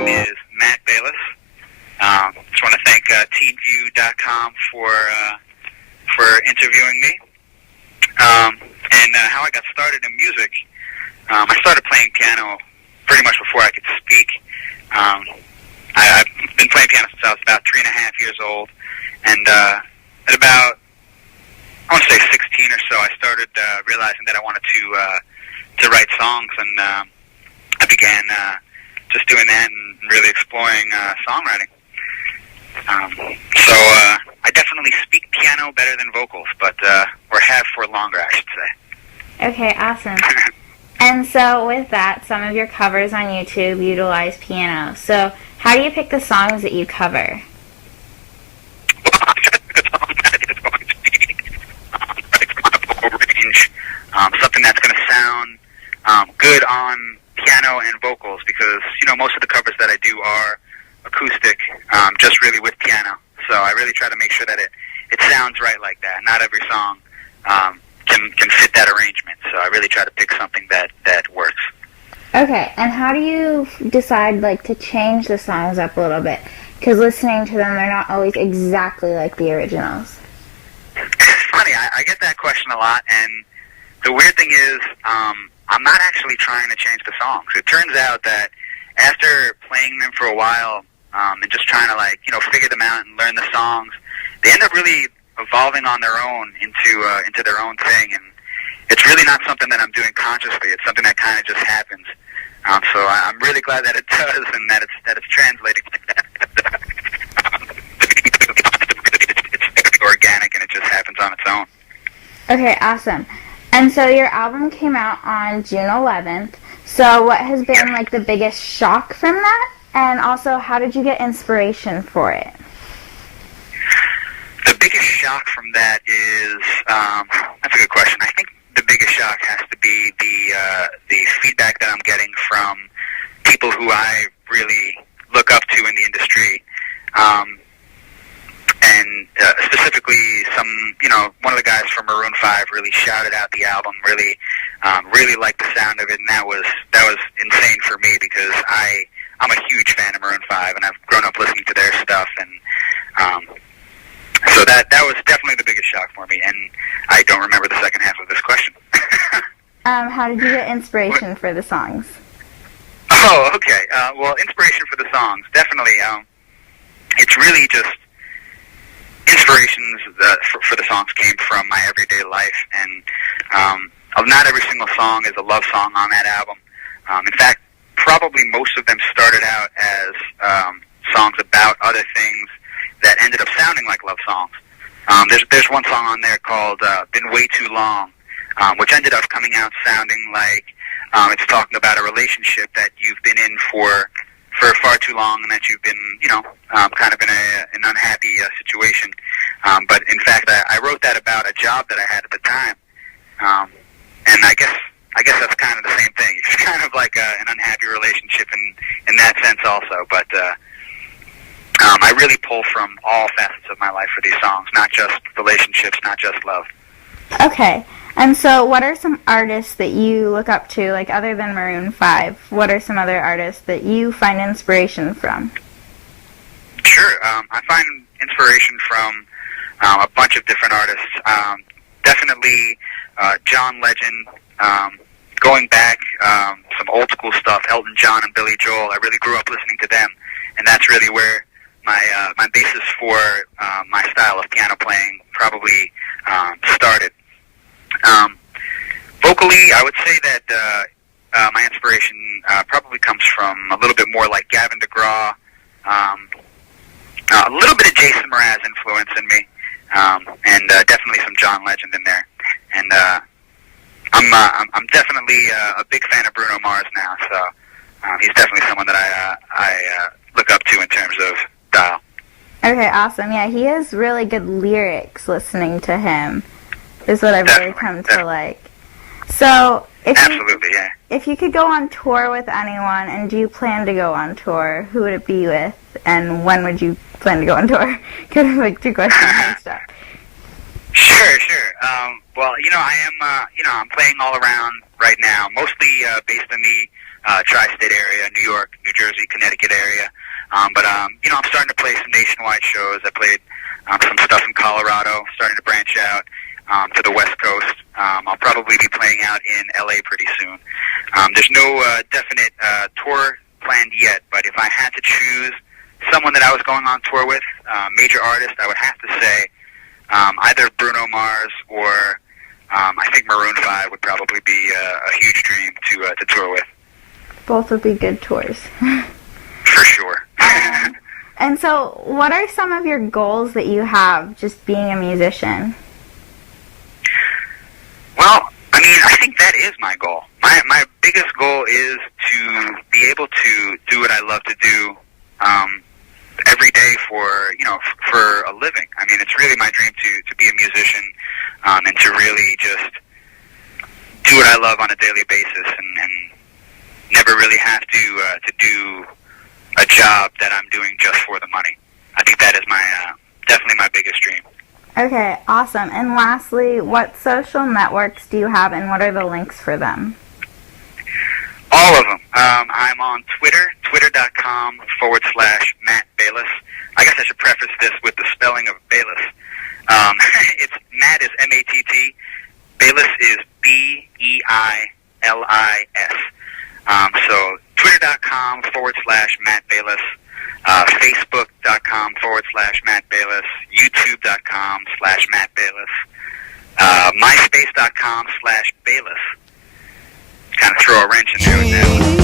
name is Matt Beilis. Just want to thank TeamView.com for interviewing me. And how I got started in music, I started playing piano pretty much before I could speak. I've been playing piano since I was about 3.5 years old, and at about, I want to say 16 or so, I started realizing that I wanted to write songs, and I began just doing that and really exploring songwriting. So I definitely speak piano better than vocals, but or have for longer, I should say. Okay, awesome. And so with that, some of your covers on YouTube utilize piano. So how do you pick the songs that you cover? Well, I try to pick a song that is going to be right from my vocal range, something that's going to sound good on piano and vocals, because, you know, most of the covers that I do are acoustic, just really with piano. So I really try to make sure that it sounds right like that. Not every song can fit that arrangement. So I really try to pick something that works. Okay, and how do you decide, like, to change the songs up a little bit? Because listening to them, they're not always exactly like the originals. It's funny, I get that question a lot, and the weird thing is, I'm not actually trying to change the songs. It turns out that after playing them for a while, and just trying to, like, you know, figure them out and learn the songs, they end up really evolving on their own into their own thing, and it's really not something that I'm doing consciously. It's something that kind of just happens. So I'm really glad that it does, and that it's translating like that. It's very organic, and it just happens on its own. Okay, awesome. And so your album came out on June 11th. So what has been, like, the biggest shock from that? And also, how did you get inspiration for it? The biggest shock from that is, that's a good question. I think the biggest shock has to be the feedback that I'm getting from people who I really look up to in the industry. And specifically, one of the guys from Maroon 5 really shouted out the album, really liked the sound of it, and that was insane for me, because I'm a huge fan of Maroon 5, and I've grown up listening to their stuff, and so that was definitely the biggest shock for me, and I don't remember the second half of this question. How did you get inspiration for the songs? Oh, okay. Well, inspiration for the songs, definitely. It's really just inspirations for the songs came from my everyday life, and not every single song is a love song on that album. In fact, probably most of them started out as songs about other things that ended up sounding like love songs. There's one song on there called Been Way Too Long, which ended up coming out sounding like it's talking about a relationship that you've been in for far too long, and that you've been, kind of in an unhappy situation. But in fact, I wrote that about a job that I had at the time, and I guess that's kind of the same thing. It's kind of like an unhappy relationship in that sense also. But I really pull from all facets of my life for these songs, not just relationships, not just love. Okay. And so what are some artists that you look up to, like, other than Maroon 5? What are some other artists that you find inspiration from? Sure. I find inspiration from a bunch of different artists. Definitely John Legend. Going back, some old school stuff, Elton John and Billy Joel. I really grew up listening to them, and that's really where my basis for my style of piano playing probably started. Vocally, I would say that my inspiration probably comes from a little bit more like Gavin DeGraw, a little bit of Jason Mraz influence in me, and definitely some John Legend in there. And I'm definitely a big fan of Bruno Mars now, so he's definitely someone that I look up to in terms of style. Okay, awesome. Yeah, he has really good lyrics. Listening to him is what I've really come to like. So, if you could go on tour with anyone, and do you plan to go on tour, who would it be with, and when would you plan to go on tour? Kind of like two questions and stuff. Sure. Well, I am, I'm playing all around right now, mostly based in the tri-state area, New York, New Jersey, Connecticut area. But you know, I'm starting to play some nationwide shows. I played some stuff in Colorado, starting to branch out to the West Coast. I'll probably be playing out in LA pretty soon. There's no definite tour planned yet, but if I had to choose someone that I was going on tour with, major artist, I would have to say either Bruno Mars or I think Maroon 5 would probably be a huge dream to tour with. Both would be good tours. For sure. And so, what are some of your goals that you have just being a musician? Well, I mean, I think that is my goal. My biggest goal is to be able to do what I love to do every day for a living. I mean, it's really my dream to be a musician and to really just do what I love on a daily basis and never really have to do a job that I'm doing just for the money. I think that is definitely my biggest dream. Okay, awesome. And lastly, what social networks do you have, and what are the links for them? All of them. I'm on Twitter, twitter.com/Matt Beilis. I guess I should preface this with the spelling of Beilis. It's Matt is M-A-T-T. Beilis is B-E-I-L-I-S. So twitter.com/Matt Beilis, facebook.com/Matt Beilis, youtube.com/Matt Beilis, myspace.com/Beilis. Kind of throw a wrench in there with that one.